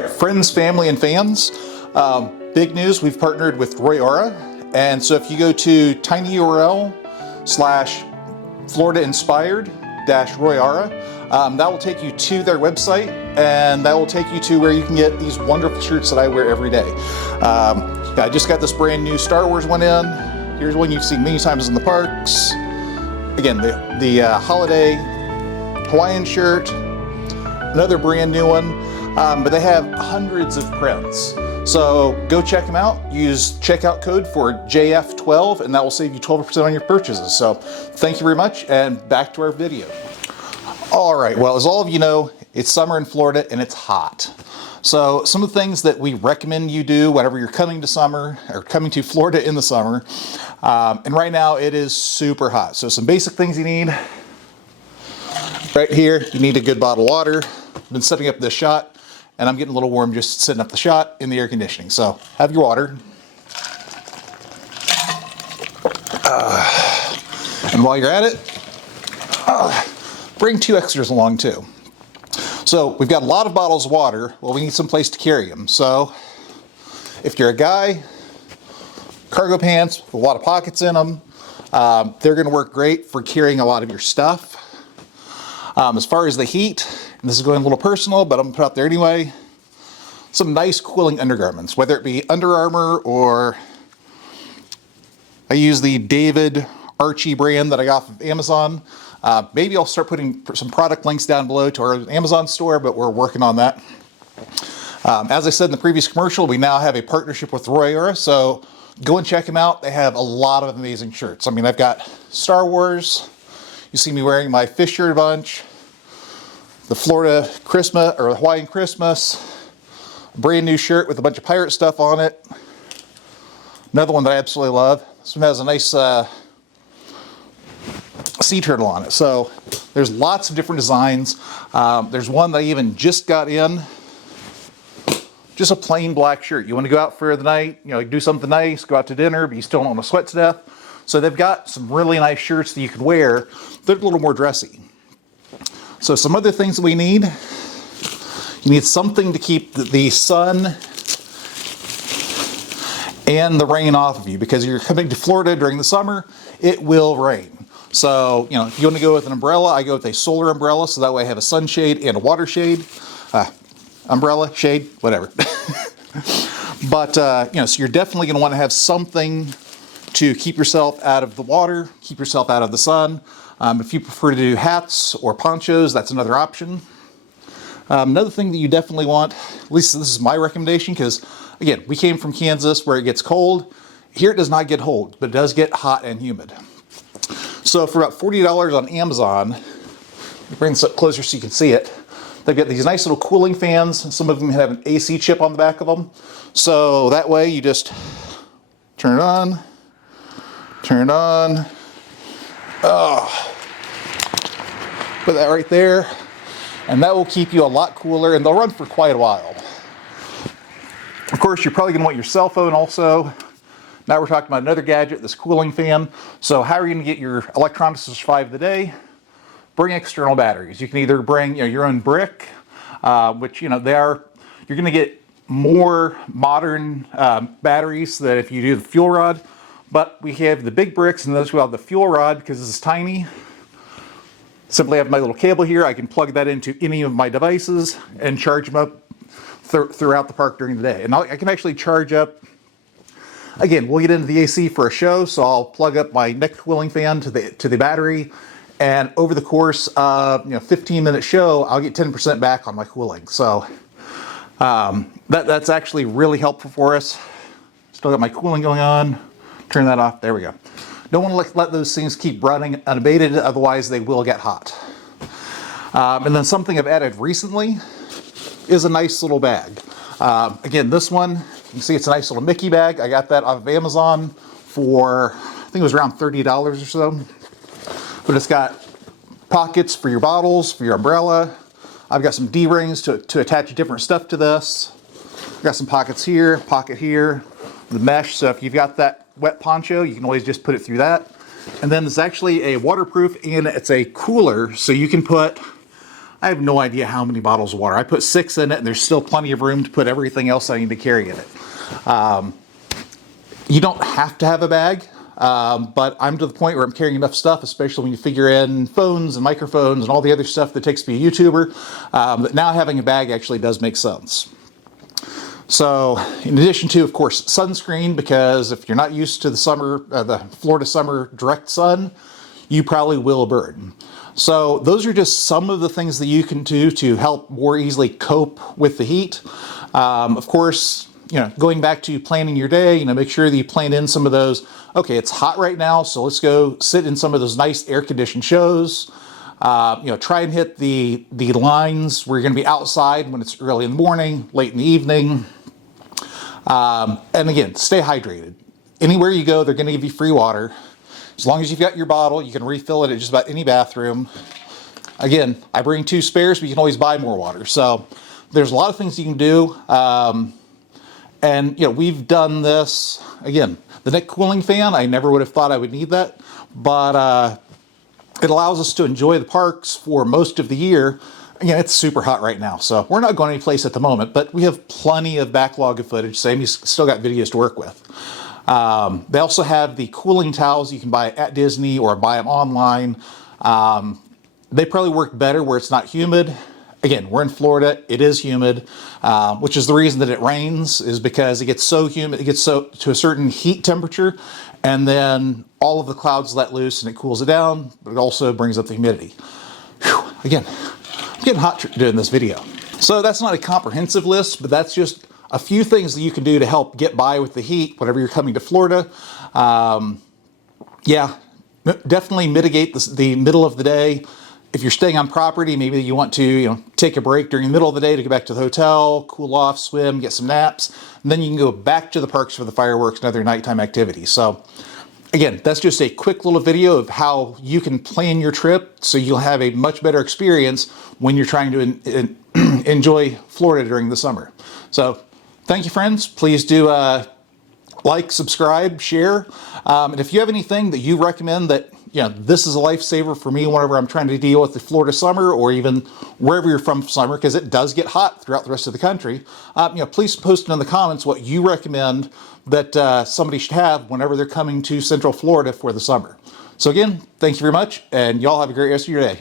right, friends, family, and fans, big news, we've partnered with Royora. And so if you go to tinyurl/Florida-inspired-Royora, that will take you to their website, and that will take you to where you can get these wonderful shirts that I wear every day. I just got this brand new Star Wars one in. Here's one you've seen many times in the parks. Again, the holiday Hawaiian shirt, another brand new one, but they have hundreds of prints. So go check them out. Use checkout code for JF12 and that will save you 12% on your purchases. So thank you very much, and back to our video. All right, well, as all of you know, it's summer in Florida and it's hot. So some of the things that we recommend you do whenever you're coming to summer or coming to Florida in the summer, and right now it is super hot. So some basic things you need. Right here, you need a good bottle of water. I've been setting up this shot and I'm getting a little warm just setting up the shot in the air conditioning. So have your water. And while you're at it, bring 2 extras along too. So we've got a lot of bottles of water. Well, we need some place to carry them. So if you're a guy, cargo pants with a lot of pockets in them, they're gonna work great for carrying a lot of your stuff. As far as the heat, and this is going a little personal, but I'm gonna put it out there anyway, some nice cooling undergarments, whether it be Under Armour or I use the David Archie brand that I got from Amazon. Maybe I'll start putting some product links down below to our Amazon store, but we're working on that. As I said in the previous commercial, we now have a partnership with Royora, so go and check them out. They have a lot of amazing shirts. I mean, I've got Star Wars. You see me wearing my fish shirt a bunch, the Florida Christmas or Hawaiian Christmas, brand new shirt with a bunch of pirate stuff on it. Another one that I absolutely love. This one has a nice sea turtle on it. So there's lots of different designs. There's one that I even just got in. Just a plain black shirt. You want to go out for the night, you know, do something nice, go out to dinner, but you still don't want to sweat to death. So they've got some really nice shirts that you can wear. They're a little more dressy. So some other things that we need. You need something to keep the sun and the rain off of you, because you're coming to Florida during the summer, it will rain. So, you know, if you want to go with an umbrella, I go with a solar umbrella, so that way I have a sunshade and a water shade. Umbrella, shade, whatever. But, you know, so you're definitely going to want to have something to keep yourself out of the water, keep yourself out of the sun. If you prefer to do hats or ponchos, that's another option. Another thing that you definitely want, at least this is my recommendation, because again, we came from Kansas where it gets cold. Here it does not get cold, but it does get hot and humid. So for about $40 on Amazon, bring this up closer so you can see it. They've got these nice little cooling fans. Some of them have an AC chip on the back of them. So that way you just turn it on, turn it on. Oh, put that right there. And that will keep you a lot cooler, and they'll run for quite a while. Of course, you're probably going to want your cell phone also. Now we're talking about another gadget, this cooling fan. So how are you going to get your electronics to survive the day? Bring external batteries. You can either bring, you know, your own brick, which, you know, you're going to get more modern batteries than if you do the fuel rod. But we have the big bricks, and those will have the fuel rod because this is tiny. Simply have my little cable here. I can plug that into any of my devices and charge them up throughout the park during the day. And I can actually charge up, again, we'll get into the AC for a show, so I'll plug up my neck cooling fan to the battery, and over the course of, you know, 15-minute show, I'll get 10% back on my cooling. So that's actually really helpful for us. Still got my cooling going on. Turn that off. There we go. Don't want to let those things keep running unabated, otherwise they will get hot. And then something I've added recently is a nice little bag. Again, this one, you can see it's a nice little Mickey bag. I got that off of Amazon for, I think it was around $30 or so. But it's got pockets for your bottles, for your umbrella. I've got some D-rings to attach different stuff to this. I've got some pockets here, pocket here, the mesh. So if you've got that wet poncho, you can always just put it through that. And then there's actually a waterproof, and it's a cooler, so you can put I have no idea how many bottles of water. I put 6 in it, and there's still plenty of room to put everything else I need to carry in it. You don't have to have a bag, but I'm to the point where I'm carrying enough stuff, especially when you figure in phones and microphones and all the other stuff that takes to be a YouTuber, that now having a bag actually does make sense. So, in addition to, of course, sunscreen, because if you're not used to the summer, the Florida summer direct sun, you probably will burn. So those are just some of the things that you can do to help more easily cope with the heat. Of course, going back to planning your day, make sure that you plan in some of those. Okay, it's hot right now, so let's go sit in some of those nice air-conditioned shows. Try and hit the lines where you're going to be outside when it's early in the morning, late in the evening. And again, stay hydrated. Anywhere you go, they're going to give you free water. As long as you've got your bottle, you can refill it at just about any bathroom. Again, I bring 2 spares, but you can always buy more water. So there's a lot of things you can do. And we've done this. Again, the neck cooling fan, I never would have thought I would need that. But it allows us to enjoy the parks for most of the year. Again, it's super hot right now, so we're not going any place at the moment, but we have plenty of backlog of footage. Sammy's still got videos to work with. They also have the cooling towels you can buy at Disney or buy them online. They probably work better where it's not humid. Again, we're in Florida, it is humid, which is the reason that it rains, is because it gets so humid, it gets so to a certain heat temperature, and then all of the clouds let loose and it cools it down, but it also brings up the humidity. Whew. Again, I'm getting hot doing this video. So that's not a comprehensive list, but that's just a few things that you can do to help get by with the heat whenever you're coming to Florida. Yeah, definitely mitigate the middle of the day. If you're staying on property, maybe you want to take a break during the middle of the day to go back to the hotel, cool off, swim, get some naps, and then you can go back to the parks for the fireworks and other nighttime activities. So again, that's just a quick little video of how you can plan your trip so you'll have a much better experience when you're trying to enjoy Florida during the summer. So thank you, friends. Please do like, subscribe, share. And if you have anything that you recommend that, this is a lifesaver for me whenever I'm trying to deal with the Florida summer, or even wherever you're from summer, because it does get hot throughout the rest of the country, please post in the comments what you recommend that somebody should have whenever they're coming to Central Florida for the summer. So again, thank you very much, and y'all have a great rest of your day.